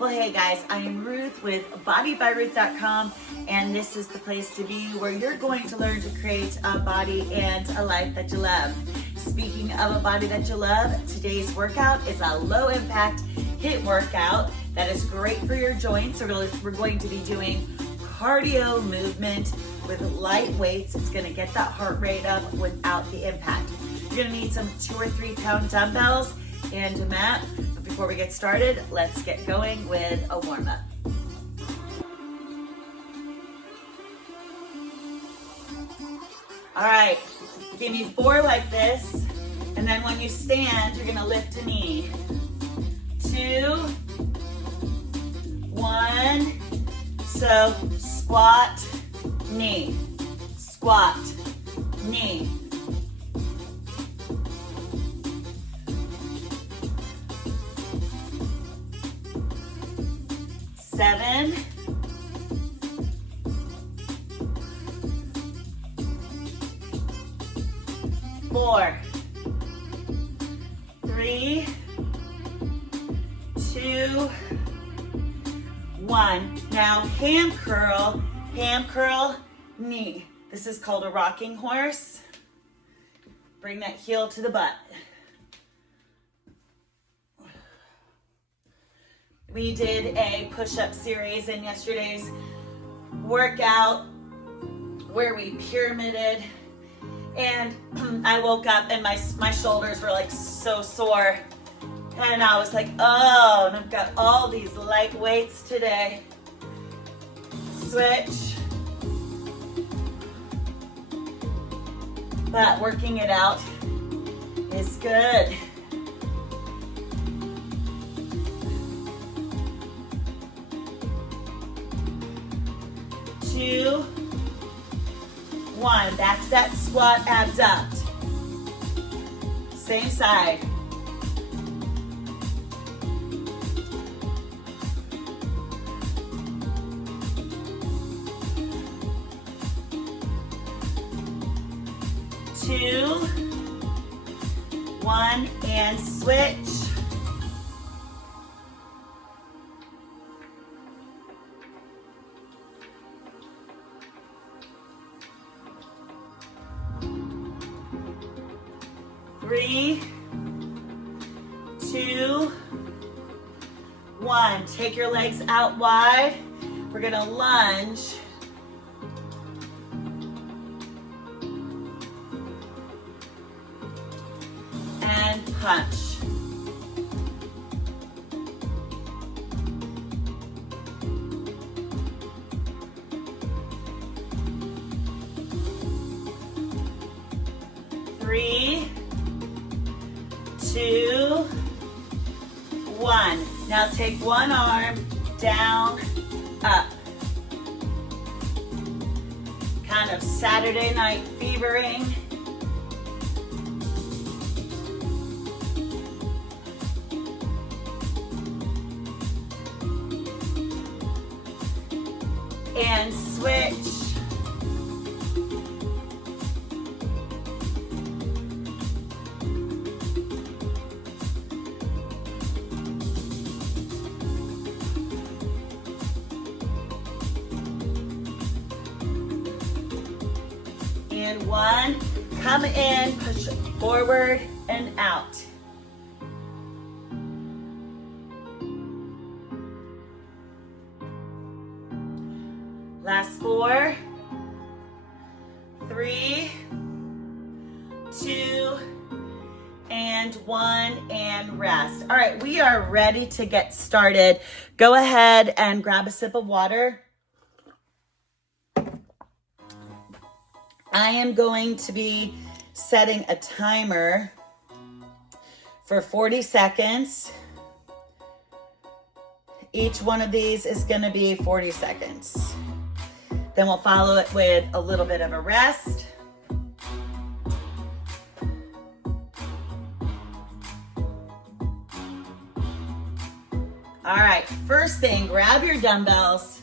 Well, hey guys, I am Ruth with bodybyruth.com, and this is the place to be where you're going to learn to create a body and a life that you love. Speaking of a body that you love, today's workout is a low impact HIIT workout that is great for your joints. So we're going to be doing cardio movement with light weights. It's going to get that heart rate up without the impact. You're going to need some 2 or 3 pound dumbbells and a mat. But before we get started, let's get going with a warm-up. All right, give me 4 like this, and then when you stand, you're gonna lift a knee. 2, 1, so squat, knee, squat, knee. 7, 4, 3, 2, 1. Now ham curl, knee. This is called a rocking horse. Bring that heel to the butt. We did a push-up series in yesterday's workout where we pyramided, and I woke up and my shoulders were like so sore, and I was like, oh, and I've got all these light weights today. Switch. But working it out is good. 2, 1. Back to that squat, abduct. Same side. 2, 1, and switch. Three, 2, 1. Take your legs out wide. We're gonna lunge. And punch. Three, 2, 1. Now take one arm down, up. Kind of Saturday night fevering. And switch. And 1, come in, push forward and out. Last 4, 3, 2, and 1, and rest. All right, we are ready to get started. Go ahead and grab a sip of water. I am going to be setting a timer for 40 seconds. Each one of these is going to be 40 seconds. Then we'll follow it with a little bit of a rest. All right, first thing, grab your dumbbells.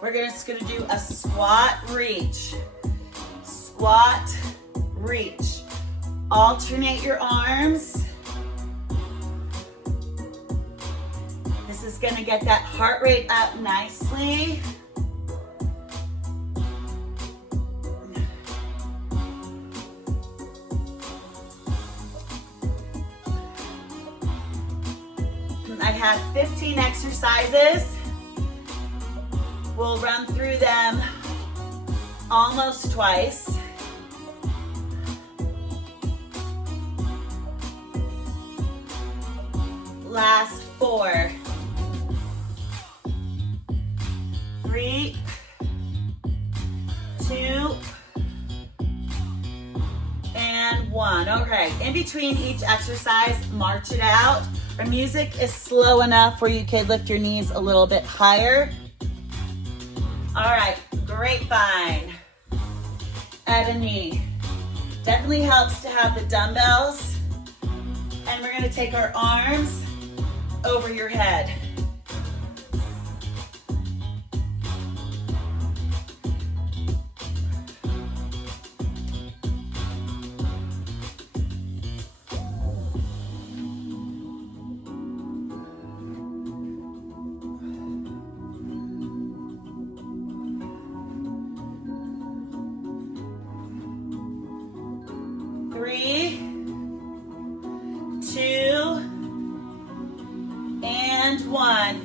We're just gonna do a squat reach. Squat reach. Alternate your arms. is gonna get that heart rate up nicely. I have 15 exercises. We'll run through them almost twice. Last 4. 3, 2, and 1. Okay, in between each exercise, march it out. Our music is slow enough where you could lift your knees a little bit higher. All right, grapevine. At a knee. Definitely helps to have the dumbbells. And we're gonna take our arms over your head.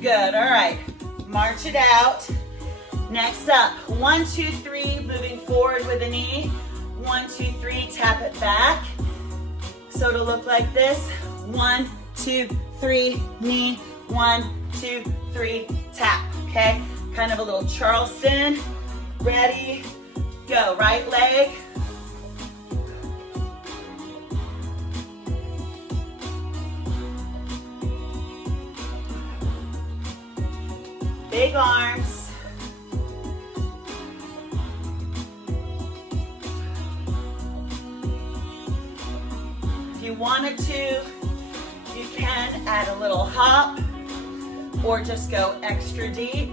Good, all right, march it out. Next up, 1, 2, 3, moving forward with the knee. 1, 2, 3, tap it back. So it'll look like this. 1, 2, 3, knee. 1, 2, 3, tap, okay? Kind of a little Charleston. Ready, go. Right leg. Big arms. If you wanted to, you can add a little hop or just go extra deep.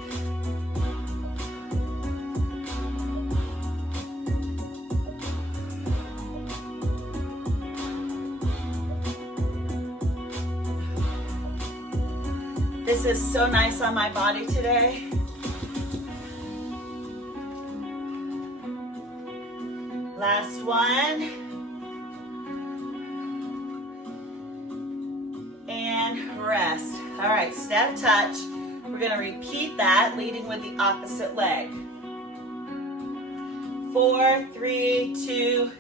This is so nice on my body today. Last one. And rest. All right, step touch. We're gonna repeat that, leading with the opposite leg. 4, 3, 2.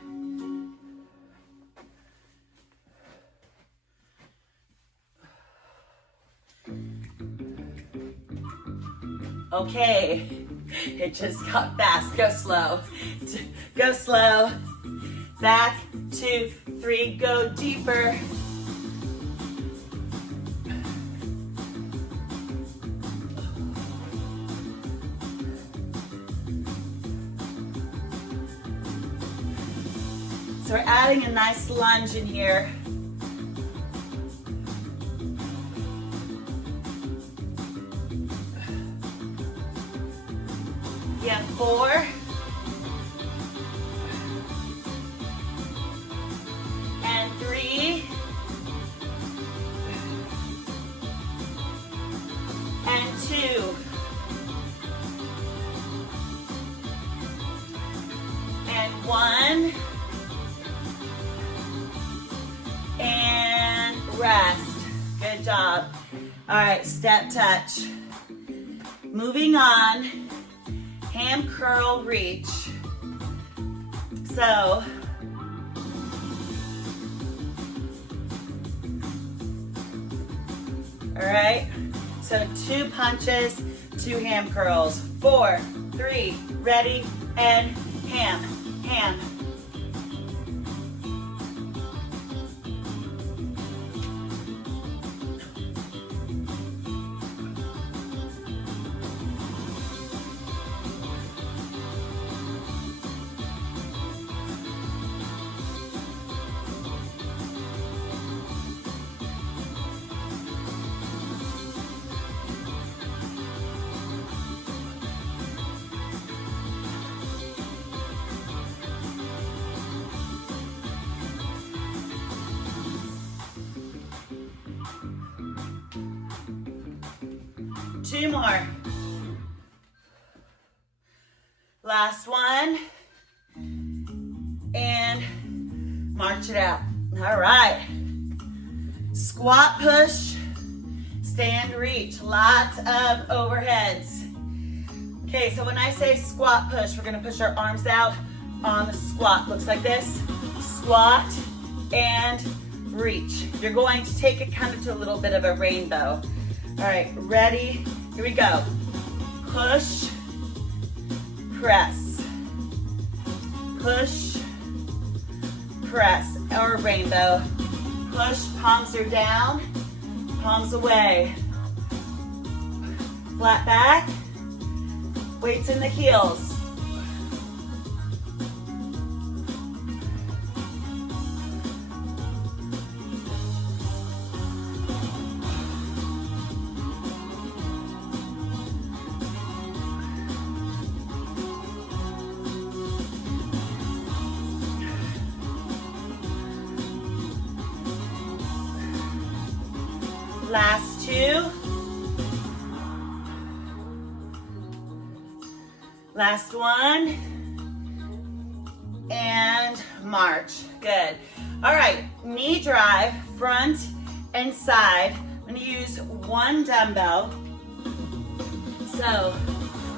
Okay, it just got fast. Go slow. Go slow. Back, 2, 3, go deeper. So we're adding a nice lunge in here. Yeah, 4. And 3. And 2. And 1. And rest. Good job. All right, step touch. Moving on. Ham curl reach. So, all right, so 2 punches, 2 ham curls. 4, 3, ready, and ham, ham. 2 more. Last one. And march it out. All right. Squat, push, stand, reach. Lots of overheads. Okay, so when I say squat, push, we're gonna push our arms out on the squat. Looks like this. Squat and reach. You're going to take it kind of to a little bit of a rainbow. All right, ready? Here we go. Push, press. Push, press, or rainbow. Push, palms are down, palms away. Flat back, weights in the heels. Last 2. Last 1. And march. Good. All right, knee drive, front and side. I'm gonna use 1 dumbbell. So,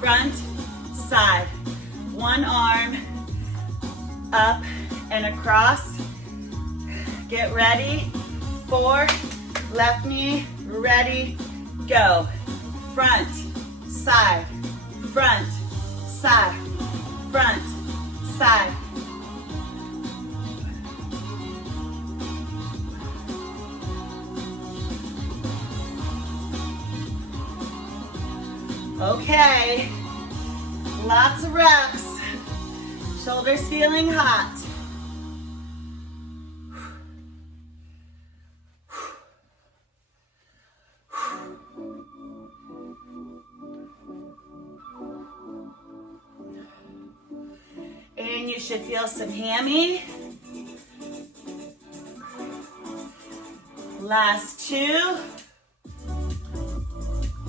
front, side. 1 arm up and across. Get ready. 4. Left knee, ready, go. Front, side, front, side, front, side. Okay, lots of reps. Shoulders feeling hot. And you should feel some hammy. Last 2.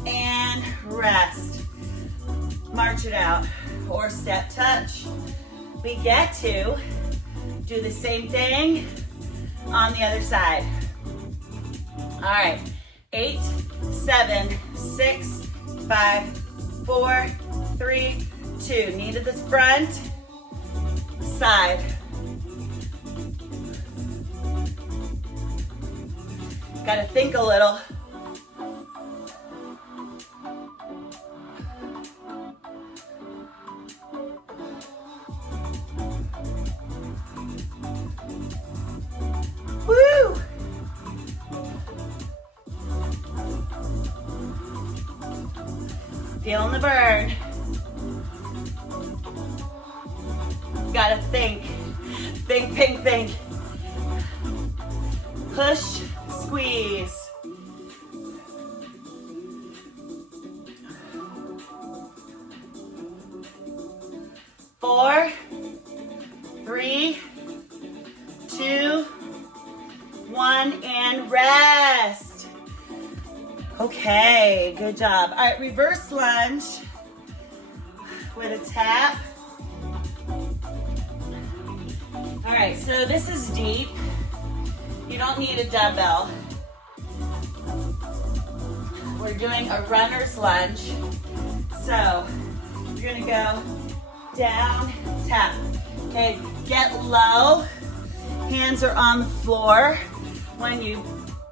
And rest. March it out or step touch. We get to do the same thing on the other side. All right, 8, 7, 6, 5, 4, 3, 2. Knee to the front, side. Gotta think a little. Woo! Feeling the burn. Gotta think. Think, think, think. Push, squeeze. Four, 3, 2, 1, and rest. Okay, good job. All right, reverse lunge with a tap. All right, so this is deep. You don't need a dumbbell. We're doing a runner's lunge. So you're gonna go down, tap. Okay, get low. Hands are on the floor. When you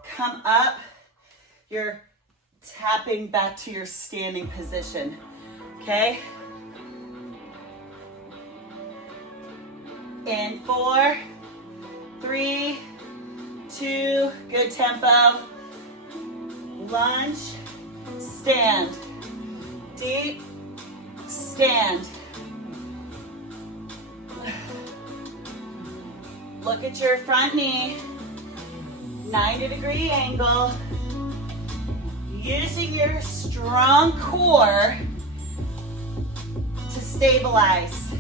come up, you're tapping back to your standing position. Okay? In 4, 3, 2, good tempo. Lunge, stand. Deep, stand. Look at your front knee, 90-degree angle. Using your strong core to stabilize.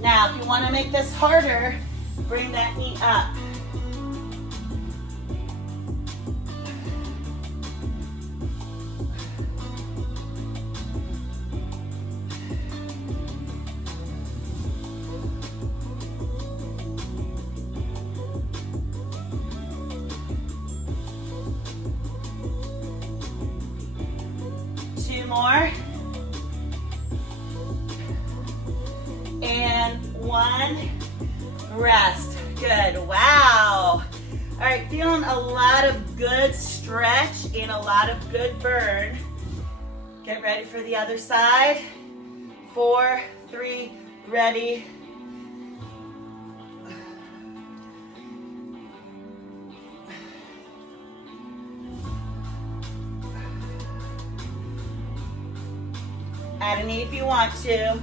Now, if you want to make this harder, bring that knee up. more. And one. Rest. Good. Wow. All right, feeling a lot of good stretch and a lot of good burn. Get ready for the other side. 4, 3, ready. Add a knee if you want to.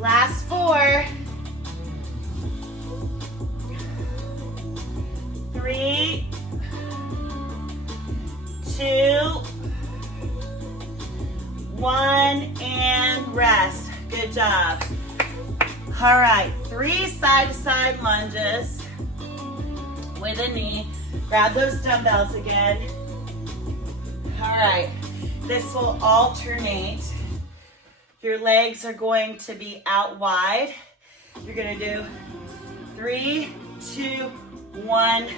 Last 4. 3, 2, 1, and rest. Good job. All right, 3 side-to-side lunges with a knee. Grab those dumbbells again. All right, this will alternate. Your legs are going to be out wide. You're gonna do 3, 2, 1,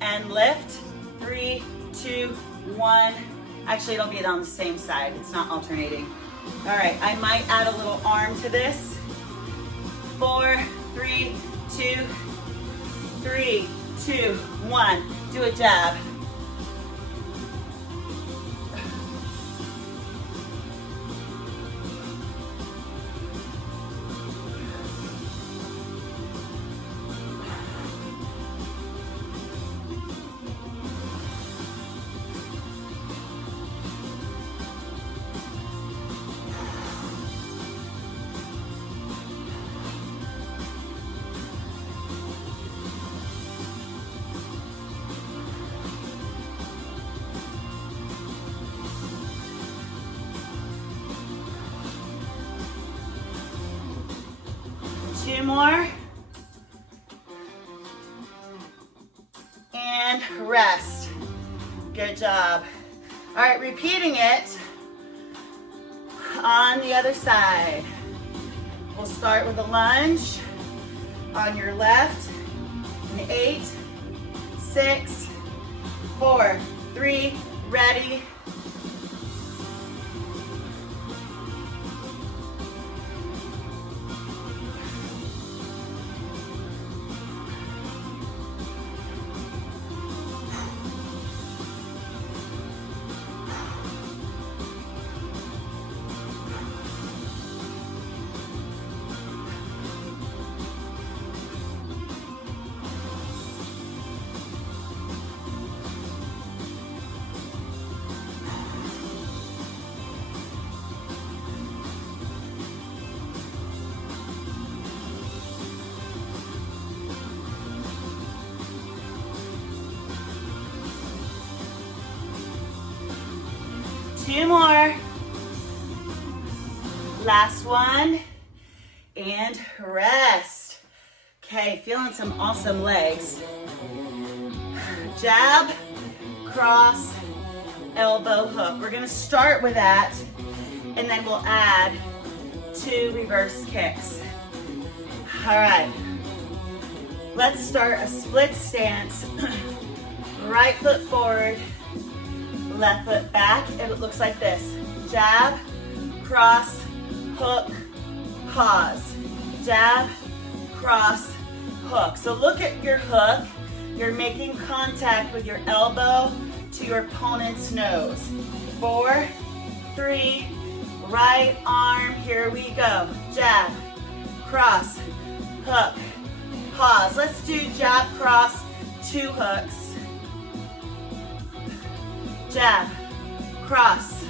and lift. 3, 2, 1. Actually, it'll be on the same side. It's not alternating. All right, I might add a little arm to this. 4, 3, 2, 3, 2, 1. Do a jab. Two more. And rest. Good job. All right, repeating it on the other side. We'll start with a lunge on your left. In 8, 6, 4, 3, ready. Two more. Last one. And rest. Okay, feeling some awesome legs. Jab, cross, elbow hook. We're gonna start with that, and then we'll add 2 reverse kicks. All right. Let's start a split stance. Right foot forward, left foot back, and it looks like this. Jab, cross, hook, pause. Jab, cross, hook. So look at your hook. You're making contact with your elbow to your opponent's nose. 4, 3, right arm, here we go. Jab, cross, hook, pause. Let's do jab, cross, 2 hooks. Jab, cross,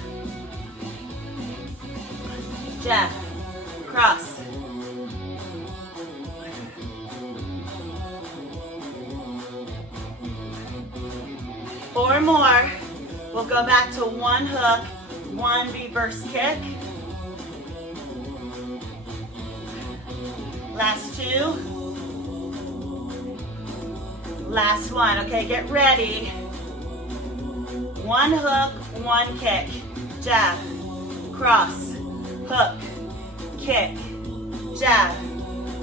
jab, cross. Four more. We'll go back to 1 hook, 1 reverse kick. Last two. Last one. Okay, get ready. One hook, one kick. Jab, cross, hook, kick, jab,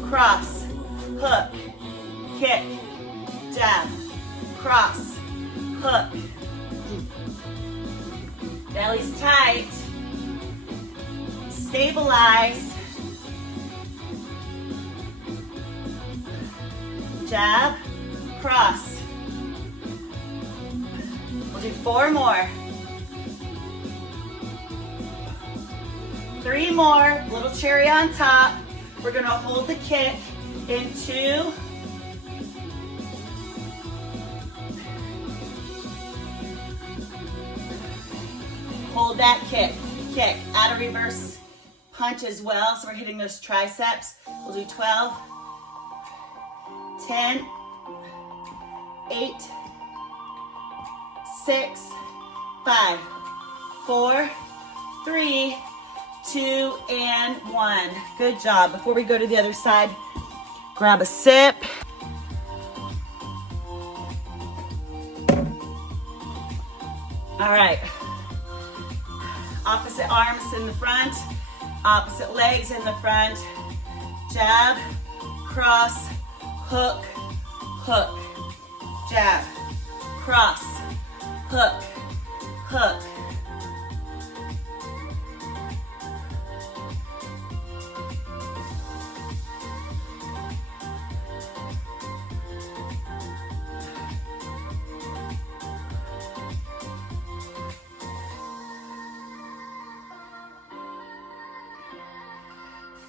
cross, hook, kick, jab, cross, hook. Belly's tight. Stabilize. Jab, cross. We'll do 4 more. 3 more, little cherry on top. We're gonna hold the kick in 2. Hold that kick. Add a reverse punch as well, so we're hitting those triceps. We'll do 12, 10, 8, 6, 5, 4, 3, 2, and 1. Good job. Before we go to the other side, grab a sip. All right. Opposite arms in the front, opposite legs in the front. Jab, cross, hook, hook. Jab, cross, hook, hook.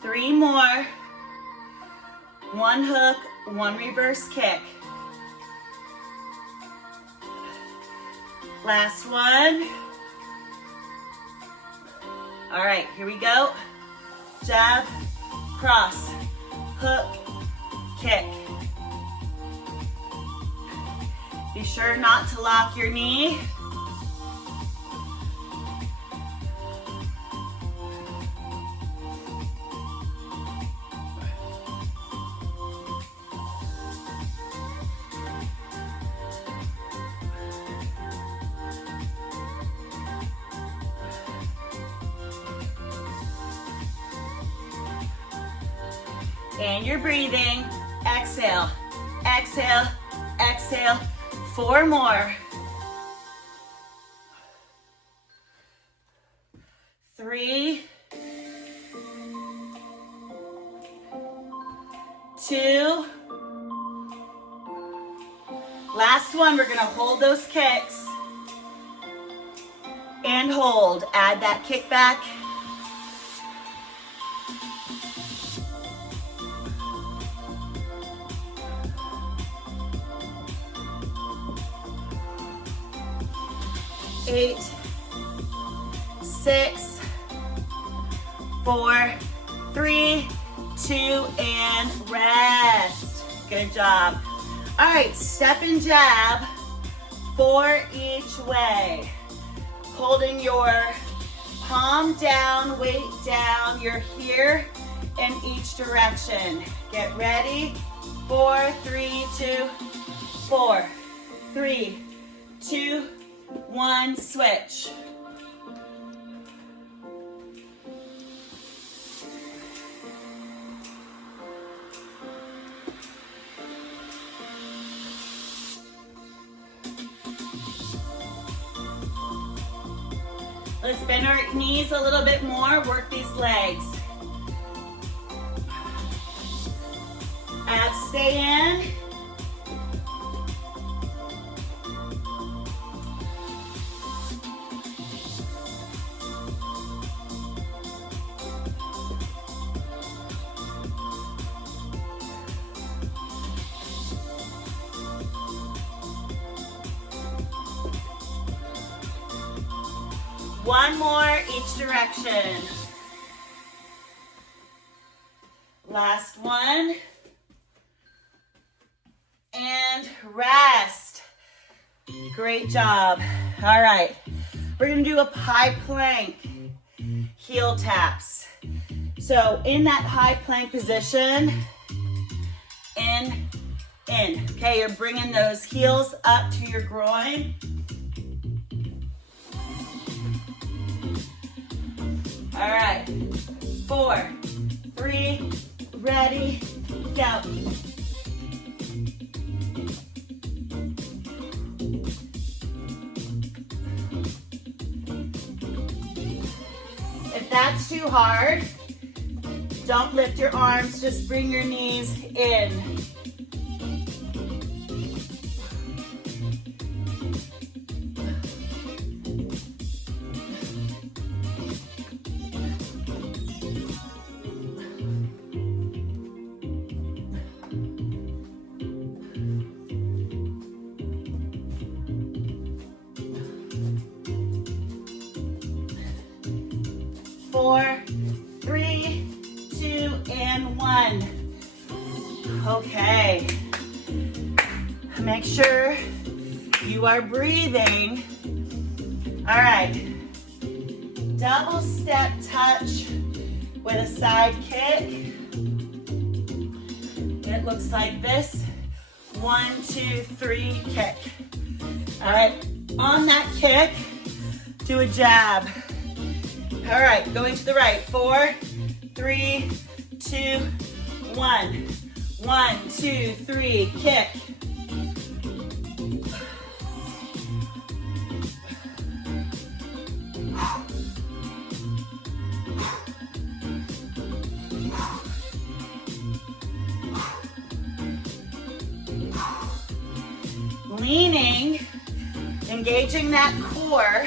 Three more. One hook, one reverse kick. Last one. All right, here we go. Jab, cross, hook, kick. Be sure not to lock your knee. And you're breathing. Exhale, exhale, exhale. 4 more. 3, 2. Last one, we're gonna hold those kicks. And hold. Add that kick back. Eight, 6, 4, 3, 2, and rest. Good job. All right, step and jab, 4 each way. Holding your palm down, weight down. You're here in each direction. Get ready. 4, 3, 2, 4, 3, 2, 1, switch. Let's bend our knees a little bit more, work these legs. Abs stay in. One more each direction. Last one. And rest. Great job. All right. We're going to do a high plank. Heel taps. So in that high plank position, in, in. Okay, you're bringing those heels up to your groin. All right, 4, 3, ready, go. If that's too hard, don't lift your arms, just bring your knees in. Four, 3, 2, and 1. Okay. Make sure you are breathing. All right. Double step touch with a side kick. It looks like this. 1, 2, 3, kick. All right. On that kick, do a jab. All right, going to the right. 4, 3, 2, 1. 1, 2, 3, kick. Leaning, engaging that core.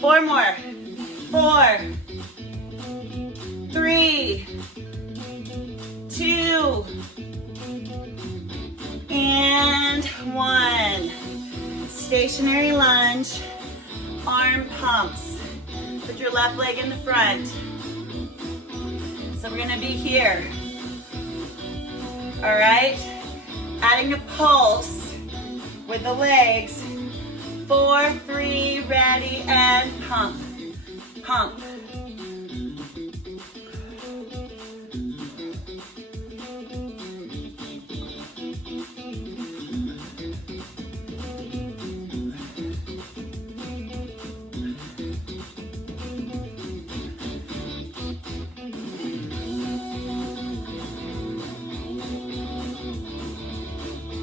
Four more. 4, 3, 2, and 1. Stationary lunge, arm pumps. Put your left leg in the front. So we're gonna be here. All right, adding a pulse with the legs. 4, 3, ready, and pump, pump.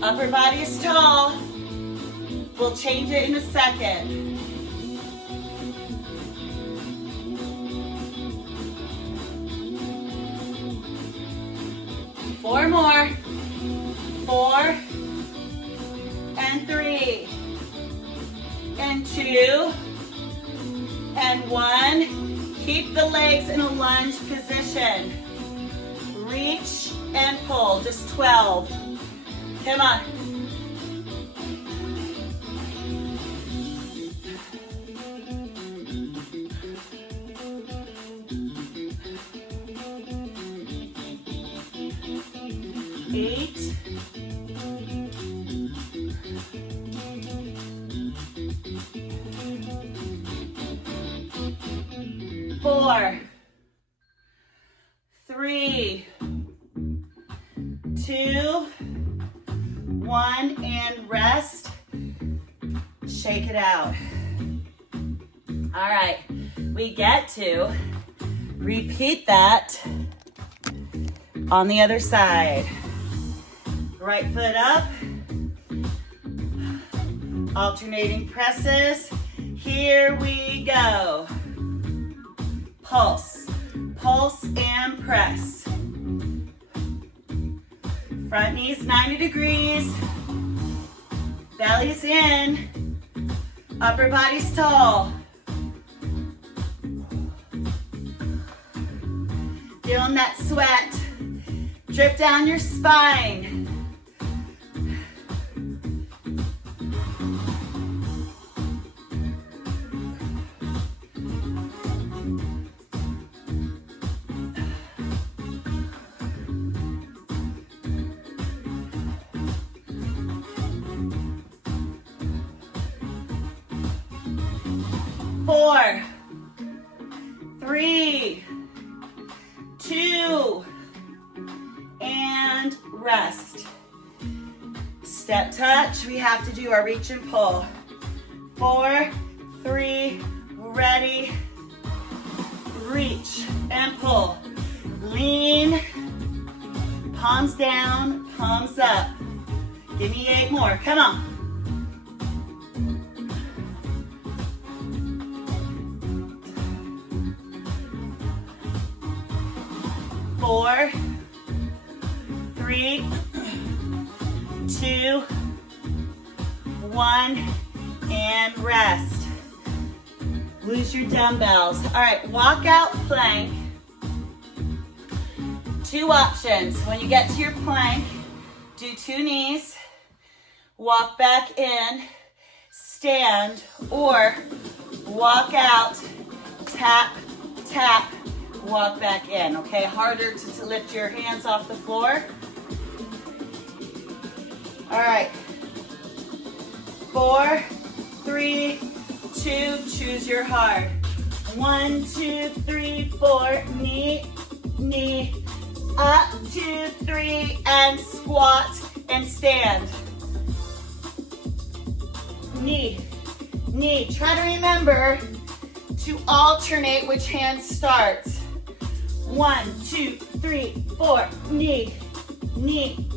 Upper body is tall. We'll change it in a second. Four more. 4, and 3, and 2, and 1. Keep the legs in a lunge position. Reach and pull, just 12. Come on. Eight. 4, 3, 2, 1, and rest. Shake it out. All right, we get to repeat that on the other side. Right foot up, alternating presses. Here we go. Pulse, pulse and press. Front knees 90 degrees, belly's in, upper body's tall. Feeling that sweat drip down your spine. 4, 3, 2, and rest. Step touch, we have to do our reach and pull. 4, 3, ready, reach and pull. Lean, palms down, palms up. Give me 8 more, come on. 4, 3, 2, 1, and rest. Lose your dumbbells. All right, walk out plank. 2 options. When you get to your plank, do 2 knees, walk back in, stand, or walk out, tap, tap, walk back in, okay? Harder to lift your hands off the floor. All right. 4, 3, 2, choose your hard. 1, 2, 3, 4, knee, knee, up, 2, 3, and squat and stand. Knee, knee. Try to remember to alternate which hand starts. 1, 2, 3, 4, knee, knee.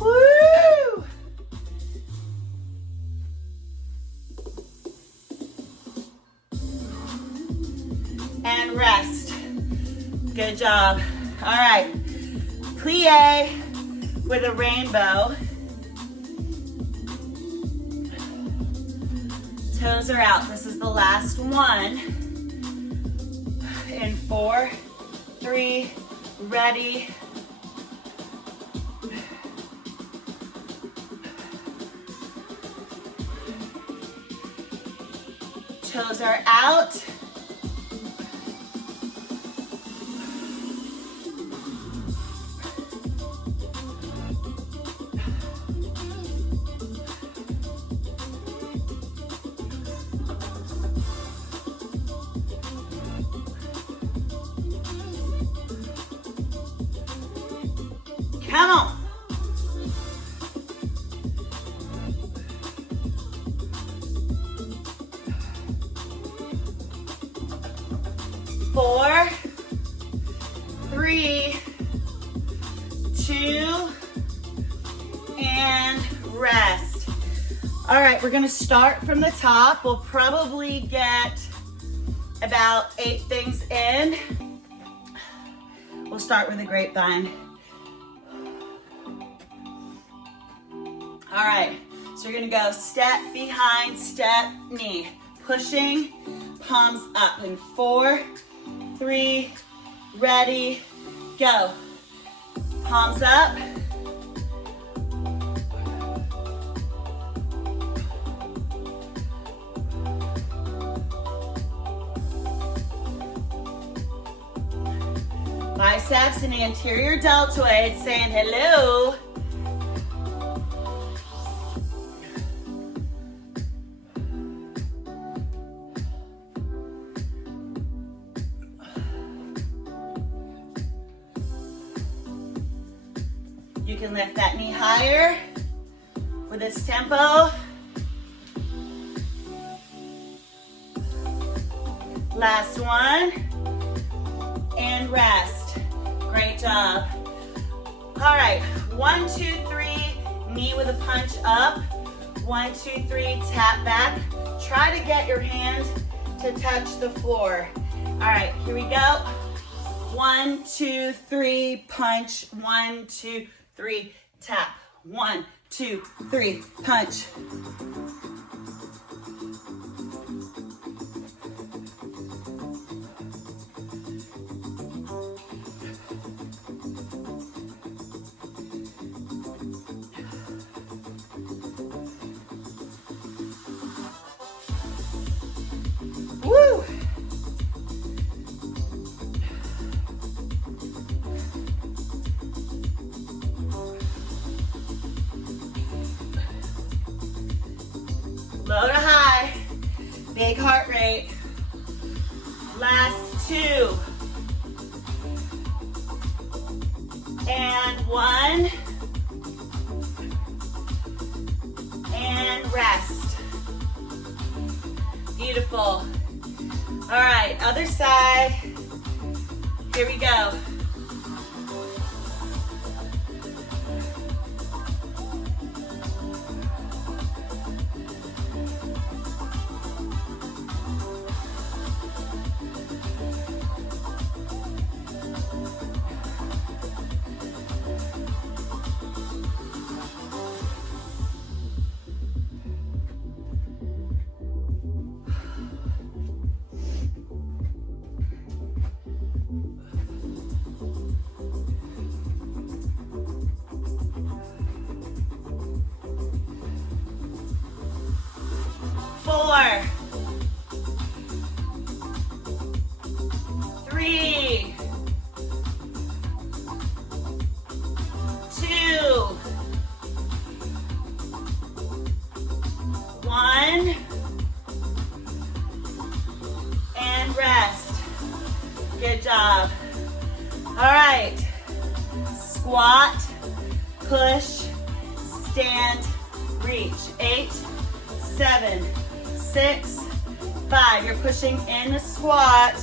Woo! And rest. Good job. All right. Plie with a rainbow. Toes are out. This is the last one. In 4, 3, ready. Toes are out. Come on. 4, 3, 2, and rest. All right, we're gonna start from the top. We'll probably get about 8 things in. We'll start with a grapevine. All right, so you're gonna go step behind, step, knee. Pushing, palms up in 4, 3, ready, go. Palms up. Biceps and the anterior deltoid saying hello. You can lift that knee higher with this tempo. Last one. And rest. Great job. All right, 1, 2, 3, knee with a punch up. 1, 2, 3, tap back. Try to get your hand to touch the floor. All right, here we go. 1, 2, 3, punch. 1, 2, 3, tap. 1, 2, 3, punch. Woo! Last 2. And 1. And rest. Beautiful. All right, other side. Here we go. Good job. All right. Squat, push, stand, reach. 8, 7, 6, 5. You're pushing in the squat.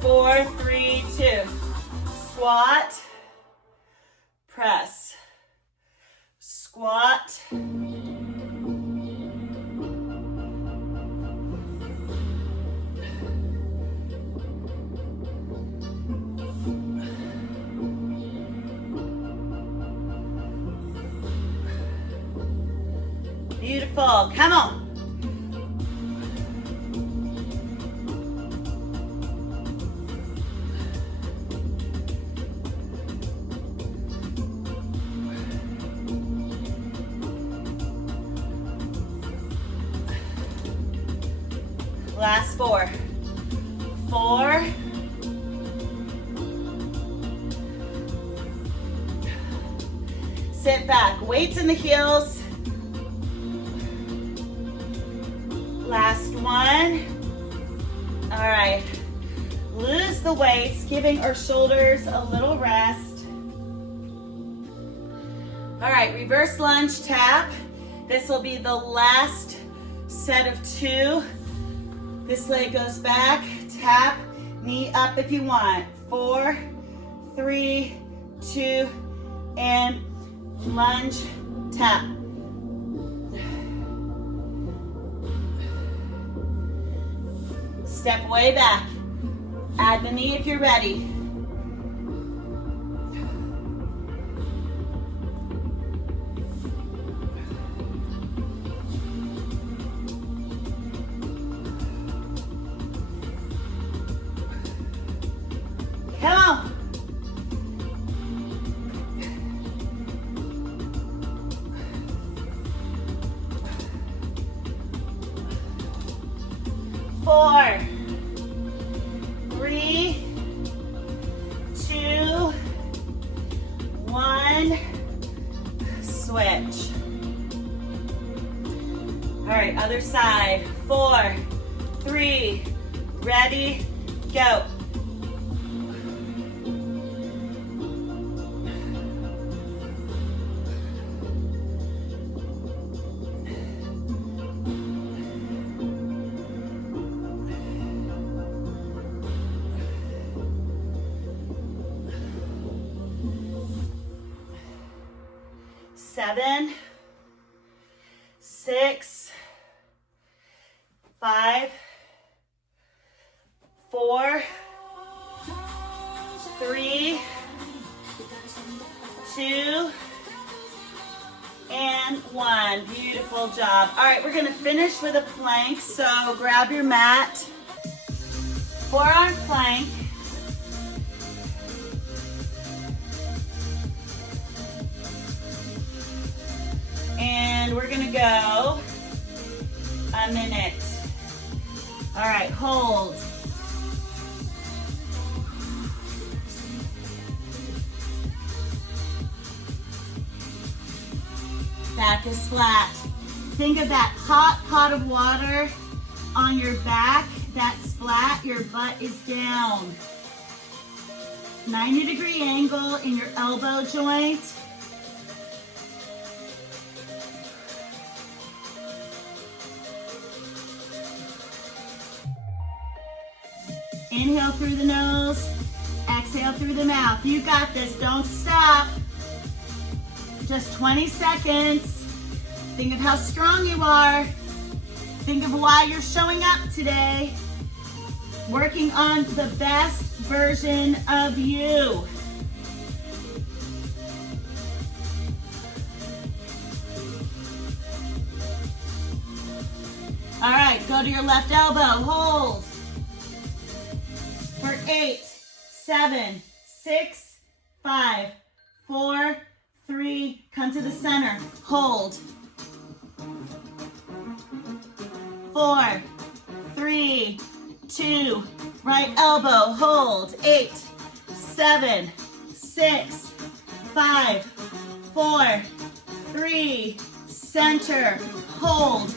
4, 3, 2. Squat, press. Squat. Beautiful. Come on. Last 4. 4. Sit back. Weights in the heels. Last 1. All right. Lose the weights, giving our shoulders a little rest. All right, reverse lunge tap. This will be the last set of 2. This leg goes back, tap, knee up if you want. 4, 3, 2, and lunge, tap. Step way back. Add the knee if you're ready. Come on. Four, 3, 2, 1, switch. All right, other side. 4, 3, ready, go. Seven, 6, 5, 4, 3, 2, and 1. Beautiful job. All right, we're gonna finish with a plank. So grab your mat, forearm plank. And we're gonna go a minute. All right, hold. Back is flat. Think of that hot pot of water on your back. That's flat. flat, your butt is down. 90-degree angle in your elbow joint. Inhale through the nose, exhale through the mouth. You got this, don't stop. Just 20 seconds. Think of how strong you are. Think of why you're showing up today. Working on the best version of you. All right, go to your left elbow, hold. For 8, 7, 6, 5, 4, 3, come to the center, hold. 4, 3, 2, right elbow, hold. 8, 7, 6, 5, 4, 3, center, hold.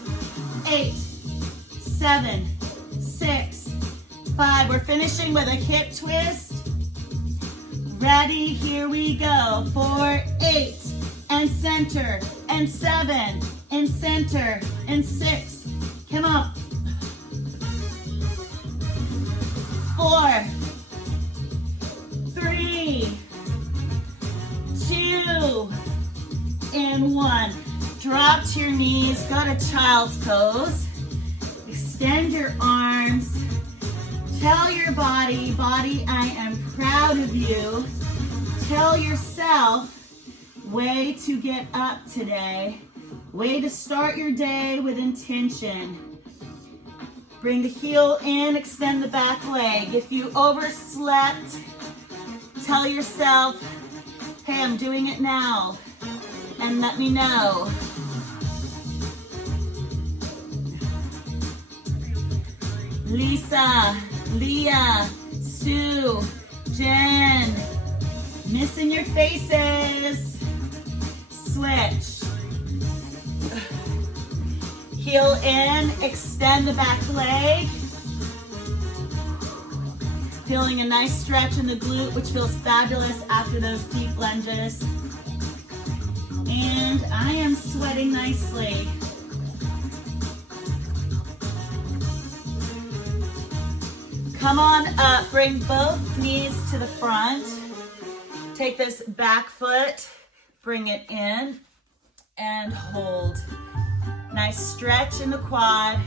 8, 7, 6, 5. We're finishing with a hip twist. Ready, here we go. For 8, and center, and 7, and center, and 6. Come on. 4, 3, 2, and 1. Drop to your knees, go to child's pose. Extend your arms. Tell your body, I am proud of you. Tell yourself, way to get up today. Way to start your day with intention. Bring the heel in, extend the back leg. If you overslept, tell yourself, hey, I'm doing it now. And let me know. Lisa, Leah, Sue, Jen, missing your faces. Switch. Heel in, extend the back leg. Feeling a nice stretch in the glute, which feels fabulous after those deep lunges. And I am sweating nicely. Come on up, bring both knees to the front. Take this back foot, bring it in, and hold. Nice stretch in the quad.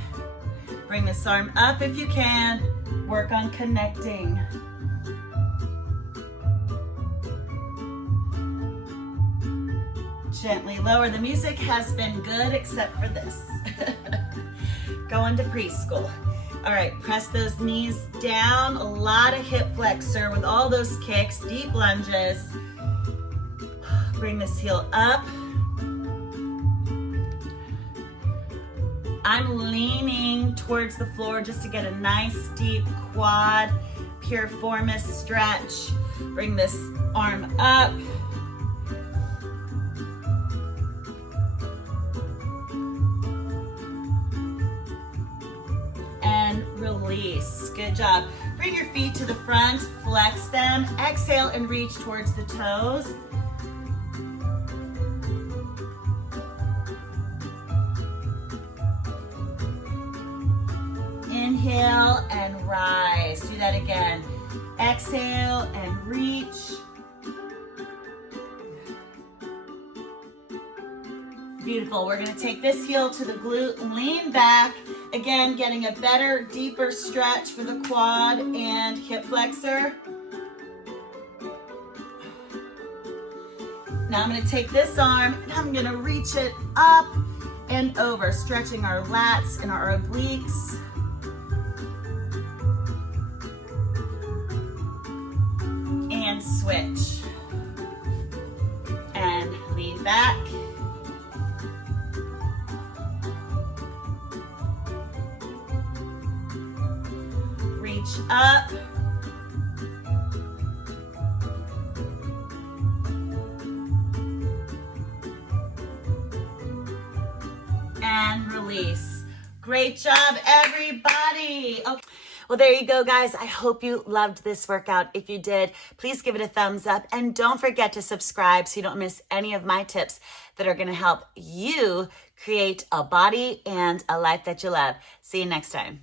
Bring this arm up if you can. Work on connecting. Gently lower. The music has been good except for this. Going to preschool. All right, press those knees down. A lot of hip flexor with all those kicks, deep lunges. Bring this heel up. I'm leaning towards the floor just to get a nice deep quad, piriformis stretch. Bring this arm up. And release. Good job. Bring your feet to the front, flex them. Exhale and reach towards the toes. Inhale and rise. Do that again. Exhale and reach. Beautiful. We're going to take this heel to the glute, lean back. Again, getting a better, deeper stretch for the quad and hip flexor. Now I'm going to take this arm and I'm going to reach it up and over, stretching our lats and our obliques. And switch. And lean back. Reach up. And release. Great job, everybody. Okay. Well, there you go, guys. I hope you loved this workout. If you did, please give it a thumbs up and don't forget to subscribe so you don't miss any of my tips that are going to help you create a body and a life that you love. See you next time.